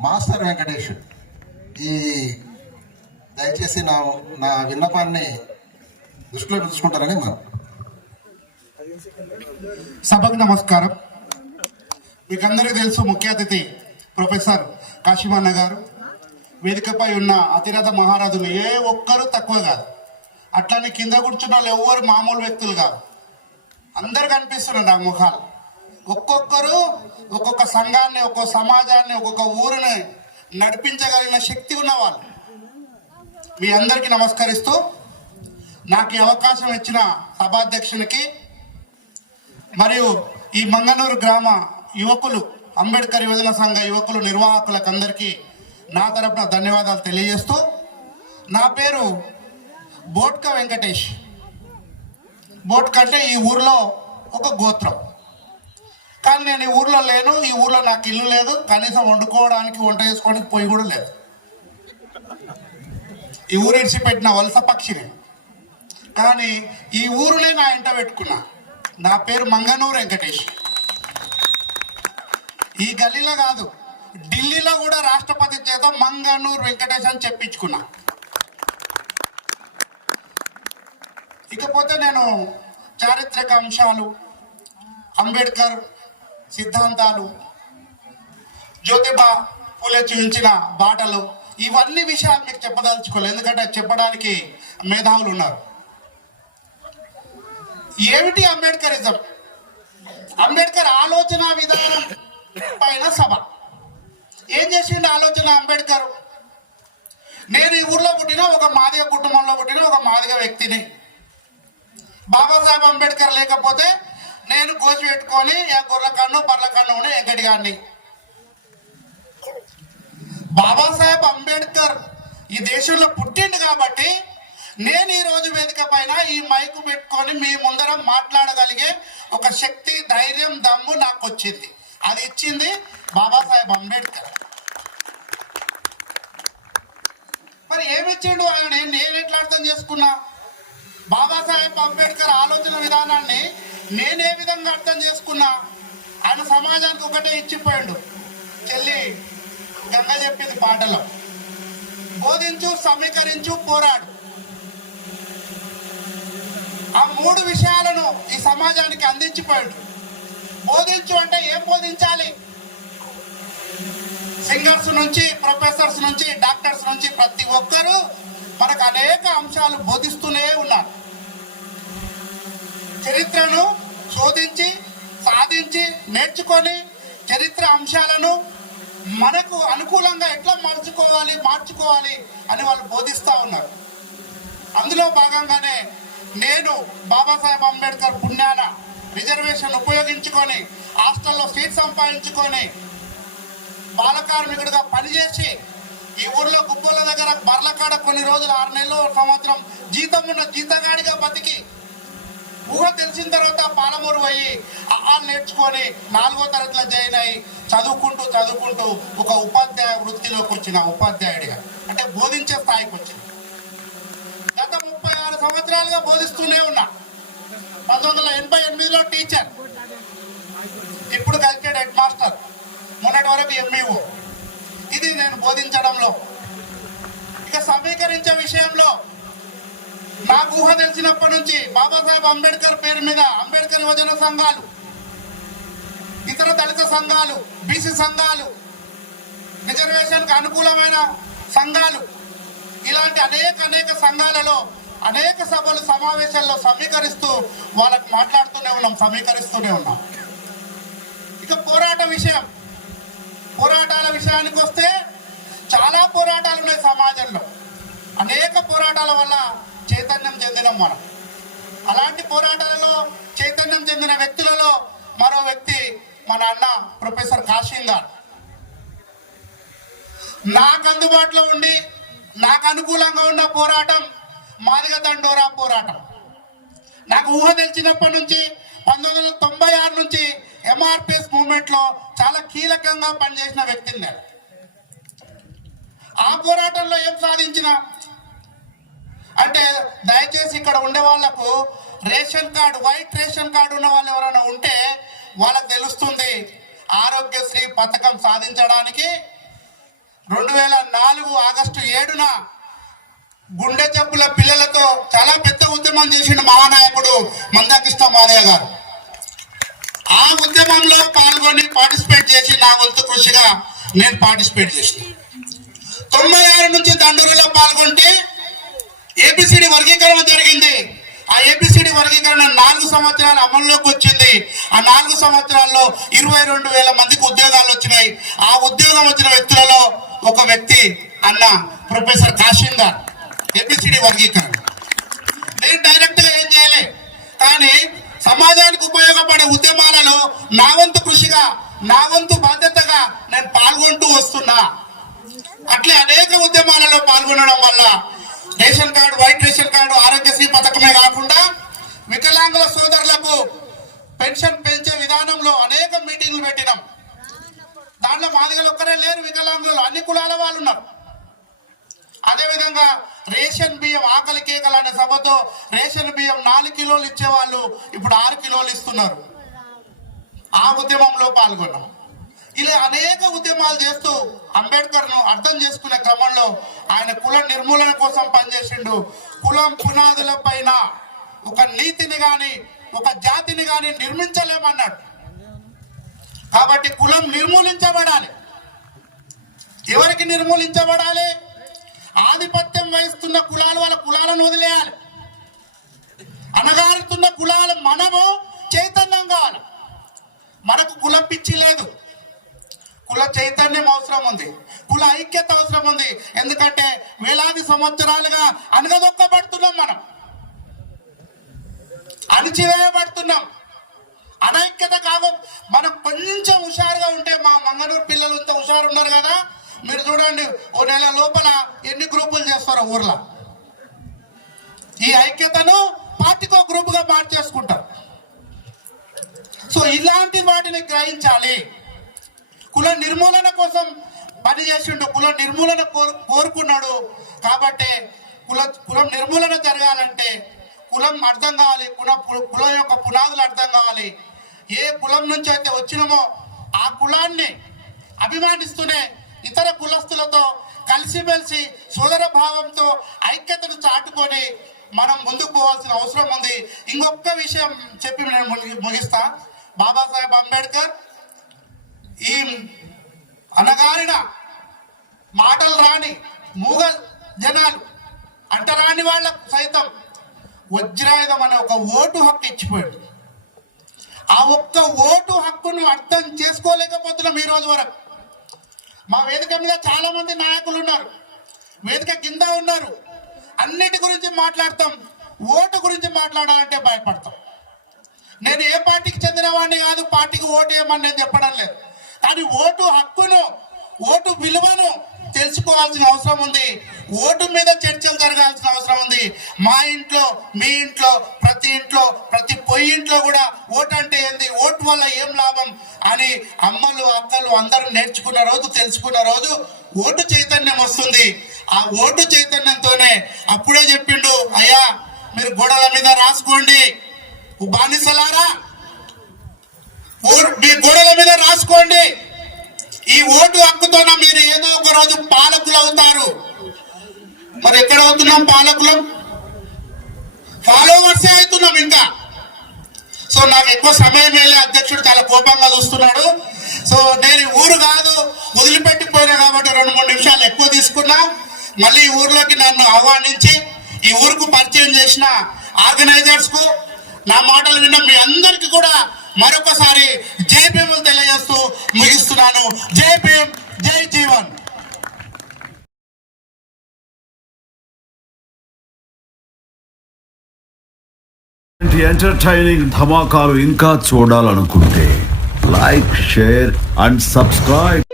Master Venkatesh ఈ దయచేసి నా నా విన్నపాన్ని దృష్టిలో చూసుకుంటారని మనం. సభకు నమస్కారం. మీకు అందరికీ తెలుసు ముఖ్య అతిథి ప్రొఫెసర్ కాశీమన్న గారు. వేదికపై ఉన్న అతిరథ మహారాజులు ఏ ఒక్కరు తక్కువ కాదు. అట్లానే కింద కూర్చున్న వాళ్ళు ఎవ్వరు మామూలు వ్యక్తులు కాదు. అందరు కనిపిస్తున్నారు ఆ ముఖాలు. ఒక్కొక్కరు ఒక్కొక్క సంఘాన్ని ఒక్కొక్క సమాజాన్ని ఒక్కొక్క ఊరిని నడిపించగలిగిన శక్తి ఉన్నవాళ్ళు. మీ అందరికీ నమస్కరిస్తూ నాకు ఈ అవకాశం ఇచ్చిన సభాధ్యక్షునికి మరియు ఈ మంగనూరు గ్రామ యువకులు అంబేద్కర్ యువజన సంఘ యువకులు నిర్వాహకులకు అందరికీ నా తరపున ధన్యవాదాలు తెలియజేస్తూ నా పేరు బోట్క వెంకటేష్. బోట్క అంటే ఈ ఊర్లో ఒక గోత్రం. కానీ నేను ఈ ఊర్లో లేను ఈ ఊర్లో నాకు ఇల్లు లేదు కనీసం వండుకోవడానికి వంట చేసుకోవడానికి పొయ్యి కూడా లేదు. ఈ ఊరు ఇడిచిపెట్టిన వలస పక్షిని. కానీ ఈ ఊరులే నా ఇంట పెట్టుకున్నా. నా పేరు మంగనూరు వెంకటేష్. ఈ గల్లీలో కాదు ఢిల్లీలో కూడా రాష్ట్రపతి చేత మంగనూరు వెంకటేష్ అని చెప్పించుకున్నా. ఇకపోతే నేను చారిత్రక అంశాలు అంబేద్కర్ సిద్ధాంతాలు జ్యోతిబా పూలే చూపించిన బాటలు ఇవన్నీ విషయాలు మీకు చెప్పదలుచుకోలేదు. ఎందుకంటే చెప్పడానికి మేధావులు ఉన్నారు. ఏమిటి అంబేద్కరిజం? అంబేద్కర్ ఆలోచన విధానం పైన సభ. ఏం చేసిండు ఆలోచన అంబేద్కర్? నేను ఈ ఊర్లో పుట్టిన ఒక మాదిగ కుటుంబంలో పుట్టిన ఒక మాదిగ వ్యక్తిని. బాబాసాహెబ్ అంబేద్కర్ లేకపోతే నేను కోసి పెట్టుకొని ఆ గొర్రెల కన్ను బర్రెల కన్ను ఉండే వెంకటి గారిని. బాబాసాహెబ్ అంబేద్కర్ ఈ దేశంలో పుట్టిండు కాబట్టి నేను ఈ రోజు వేదిక పైన ఈ మైకు పెట్టుకొని మీ ముందర మాట్లాడగలిగే ఒక శక్తి ధైర్యం దమ్ము నాకు వచ్చింది అది ఇచ్చింది బాబాసాహెబ్ అంబేద్కర్. మరి ఏమిచ్చిండు ఆయన? నేను నేను ఎట్లా అర్థం చేసుకున్నా? బాబాసాహెబ్ అంబేద్కర్ ఆలోచన విధానాన్ని నేనే విధంగా అర్థం చేసుకున్నా. ఆయన సమాజానికి ఒకటే ఇచ్చిపోయాడు. చెల్లి గంగ చెప్పింది పాటలో. బోధించు సమీకరించు పోరాడు. ఆ మూడు విషయాలను ఈ సమాజానికి అందించిపోయాడు. బోధించు అంటే ఏం బోధించాలి? సింగర్స్ నుంచి ప్రొఫెసర్స్ నుంచి డాక్టర్స్ నుంచి ప్రతి ఒక్కరూ మనకు అనేక అంశాలు బోధిస్తూనే ఉన్నారు. చరిత్రను శోధించి సాధించి నేర్చుకొని చరిత్ర అంశాలను మనకు అనుకూలంగా ఎట్లా మార్చుకోవాలి మార్చుకోవాలి అని వాళ్ళు బోధిస్తూ ఉన్నారు. అందులో భాగంగానే నేను బాబాసాహెబ్ అంబేద్కర్ పుణ్యాన రిజర్వేషన్ ఉపయోగించుకొని హాస్టల్లో సీట్ సంపాదించుకొని బాలకార్మికుడిగా పనిచేసి ఈ ఊర్లో గుబ్బల దగ్గర బర్లకాడ కొన్ని రోజులు ఆరు నెలలు సంవత్సరం జీతం ఉన్న జీతగాడిగా బతికి ఊహ తెలిసిన తర్వాత పాలమూరు పోయి ఆ నేర్చుకొని నాలుగో తరగతిలో జాయిన్ అయ్యి చదువుకుంటూ చదువుకుంటూ ఒక ఉపాధ్యాయ వృత్తిలోకి వచ్చిన ఉపాధ్యాయుడిగా అంటే బోధించే స్థాయికి వచ్చింది గత ముప్పై ఆరు సంవత్సరాలుగా బోధిస్తూనే ఉన్నా. పంతొమ్మిది వందల ఎనభై ఎనిమిదిలో టీచర్. ఇప్పుడు కలిసాడు హెడ్ మాస్టర్. మొన్నటి వరకు ఎంఈఓ ఇది నేను బోధించడంలో ఇక సమీకరించే విషయంలో నాకు ఊహ తెలిసినప్పటి నుంచి బాబాసాహెబ్ అంబేద్కర్ పేరు మీద అంబేద్కర్ యువజన సంఘాలు ఇతర దళిత సంఘాలు బీసీ సంఘాలు రిజర్వేషన్కి అనుకూలమైన సంఘాలు ఇలాంటి అనేక అనేక సంఘాలలో అనేక సభలు సమావేశాల్లో సమీకరిస్తూ వాళ్ళకి మాట్లాడుతూనే ఉన్నాం సమీకరిస్తూనే ఉన్నాం. ఇక పోరాట విషయం. పోరాటాల విషయానికి వస్తే చాలా పోరాటాలు ఉన్నాయి సమాజంలో. అనేక పోరాటాల వల్ల చైతన్యం చెందినం మనం. అలాంటి పోరాటాలలో చైతన్యం చెందిన వ్యక్తులలో మరో వ్యక్తి మన అన్న ప్రొఫెసర్ కాశీం గారు. నాకు అందుబాటులో ఉండి నాకు అనుకూలంగా ఉన్న పోరాటం మాదిగ దండోరా పోరాటం. నాకు ఊహ తెలిసినప్పటి నుంచి పంతొమ్మిది వందల తొంభై ఆరు నుంచి ఎంఆర్పిఎస్ మూమెంట్లో చాలా కీలకంగా పనిచేసిన వ్యక్తిని నేను. ఆ పోరాటంలో ఏం సాధించినా? అంటే దయచేసి ఇక్కడ ఉండే వాళ్ళకు ration card white ration card ఉన్న వాళ్ళు ఎవరైనా ఉంటే వాళ్ళకి తెలుస్తుంది. ఆరోగ్యశ్రీ పథకం సాధించడానికి రెండు వేల నాలుగు ఆగస్టు ఏడున గుండె జబ్బుల పిల్లలతో చాలా పెద్ద ఉద్యమం చేసిన మహానాయకుడు మందాకృష్ణ మాదయ్య గారు. ఆ ఉద్యమంలో పాల్గొని పార్టిసిపేట్ చేసి నా వంతు కృషిగా నేను పార్టిసిపేట్ చేసిన. తొంభై ఆరు నుంచి దండూరులో పాల్గొంటే ఏబిసిడి వర్గీకరణ జరిగింది. ఆ ఏబిసిడి వర్గీకరణ నాలుగు సంవత్సరాలు అమల్లోకి వచ్చింది. ఆ నాలుగు సంవత్సరాల్లో ఇరవై రెండు వేల మందికి ఉద్యోగాలు వచ్చినాయి. ఆ ఉద్యోగం వచ్చిన వ్యక్తులలో ఒక వ్యక్తి అన్న ప్రొఫెసర్ కాశీందర్. గారు ఏబిసిడి వర్గీకరణ. నేను డైరెక్ట్గా ఏం చేయలే. కానీ సమాజానికి ఉపయోగపడే ఉద్యమాలలో నా వంతు కృషిగా నా వంతు బాధ్యతగా నేను పాల్గొంటూ వస్తున్నా. అట్లే అనేక ఉద్యమాలలో పాల్గొనడం వల్ల ration card white ration card Aarogyasri పథకమే కాకుండా వికలాంగుల సోదరులకు పెన్షన్ పెంచే విధానంలో అనేక మీటింగ్లు పెట్టినాం. దాంట్లో మాదిగలు ఒక్కరే లేరు వికలాంగులు అన్ని కులాల వాళ్ళు ఉన్నారు. అదేవిధంగా రేషన్ బియ్యం ఆకలి కేకలు అనే సభతో రేషన్ బియ్యం నాలుగు కిలోలు ఇచ్చేవాళ్ళు ఇప్పుడు ఆరు కిలోలు ఇస్తున్నారు. ఆ ఉద్యమంలో పాల్గొన్నాం. ఇలా అనేక ఉద్యమాలు చేస్తూ అంబేద్కర్ను అర్థం చేసుకునే క్రమంలో ఆయన కుల నిర్మూలన కోసం పనిచేసిండు. కులం పునాదుల పైన ఒక నీతిని గాని ఒక జాతిని గాని నిర్మించలేమన్నాడు. కాబట్టి కులం నిర్మూలించబడాలి. ఎవరికి నిర్మూలించబడాలి? ఆధిపత్యం వహిస్తున్న కులాలు వాళ్ళ కులాలను వదిలేయాలి. అనగారుతున్న కులాలు మనము చైతన్యం కావాలి. మనకు కులం పిచ్చి లేదు. కుల చైతన్యం అవసరం ఉంది. కుల ఐక్యత అవసరం ఉంది. ఎందుకంటే వేలాది సంవత్సరాలుగా అనగదొక్కబడుతున్నాం మనం. అణిచివేయబడుతున్నాం. అనైక్యత కాక మనం కొంచెం హుషారుగా ఉంటే మా మంగళూరు పిల్లలు ఇంత హుషారు ఉన్నారు కదా. మీరు చూడండి ఓ నెల లోపల ఎన్ని గ్రూపులు చేస్తారో ఊర్లో. ఈ ఐక్యతను పార్టీకో గ్రూపుగా మార్చేసుకుంటారు. సో ఇలాంటి వాటిని గ్రహించాలి. కుల నిర్మూలన కోసం పని చేసిండు కుల నిర్మూలన కోరు కోరుకున్నాడు. కాబట్టి కుల కులం నిర్మూలన జరగాలంటే కులం అర్థం కావాలి కుల కులం యొక్క పునాదులు అర్థం కావాలి. ఏ కులం నుంచి అయితే వచ్చినామో ఆ కులాన్ని అభిమానిస్తూనే ఇతర కులస్తులతో కలిసిమెలిసి సోదర భావంతో ఐక్యతను చాటుకొని మనం ముందుకు పోవాల్సిన అవసరం ఉంది. ఇంకొక విషయం చెప్పి నేను ముగిస్తా. బాబాసాహెబ్ అంబేద్కర్ ఈ అనగారిన మాటలు రాని మూగ జనాలు అంటరాని వాళ్ళకు సైతం వజ్రాయుధం అనే ఒక ఓటు హక్కు ఇచ్చిపోయాడు ఆ ఒక్క ఓటు హక్కును అర్థం చేసుకోలేకపోతున్నాం ఈ రోజు వరకు. మా వేదిక మీద చాలా మంది నాయకులు ఉన్నారు వేదిక కింద ఉన్నారు. అన్నిటి గురించి మాట్లాడతాం ఓటు గురించి మాట్లాడాలంటే భయపడతాం. నేను ఏ పార్టీకి చెందిన వాడిని కాదు పార్టీకి ఓటు వేయమని నేను చెప్పడం లేదు. కానీ ఓటు హక్కును ఓటు విలువను తెలుసుకోవాల్సిన అవసరం ఉంది. ఓటు మీద చర్చలు జరగాల్సిన అవసరం ఉంది. మా ఇంట్లో మీ ఇంట్లో ప్రతి ఇంట్లో ప్రతి పొయ్యి ఇంట్లో కూడా ఓటు అంటే ఏంది? ఓటు వల్ల ఏం లాభం? అని అమ్మలు అక్కలు అందరూ నేర్చుకున్న రోజు తెలుసుకున్న రోజు ఓటు చైతన్యం వస్తుంది. ఆ ఓటు చైతన్యంతోనే అప్పుడే చెప్పిండు అయ్యా మీరు గోడల మీద రాసుకోండి. బానిసలారా మీ గోడల మీద రాసుకోండి. ఈ ఓటు హక్కుతోన మీరు ఏదో ఒక రోజు పాలకులు అవుతారు. మరి ఎక్కడ అవుతున్నాం పాలకులు? ఫాలోవర్సే అవుతున్నాం ఇంకా. సో నాకు ఎక్కువ సమయం వెళ్ళి అధ్యక్షుడు చాలా కోపంగా చూస్తున్నాడు. సో నేను ఈ ఊరు కాదు వదిలిపెట్టిపోయినా కాబట్టి రెండు మూడు నిమిషాలు ఎక్కువ తీసుకున్నా. మళ్ళీ ఈ ఊర్లోకి నన్ను ఆహ్వానించి ఈ ఊరుకు పరిచయం చేసిన ఆర్గనైజర్స్కు నా మాటలు విన్న మీ అందరికి కూడా మరొకసారి జై భీములు తెలియజేస్తూ ముగిస్తున్నాను. జై భీమ్ జై జీవన్. ఎంటర్టైనింగ్ ధమాకాలు ఇంకా చూడాలనుకుంటే లైక్ షేర్ అండ్ సబ్స్క్రైబ్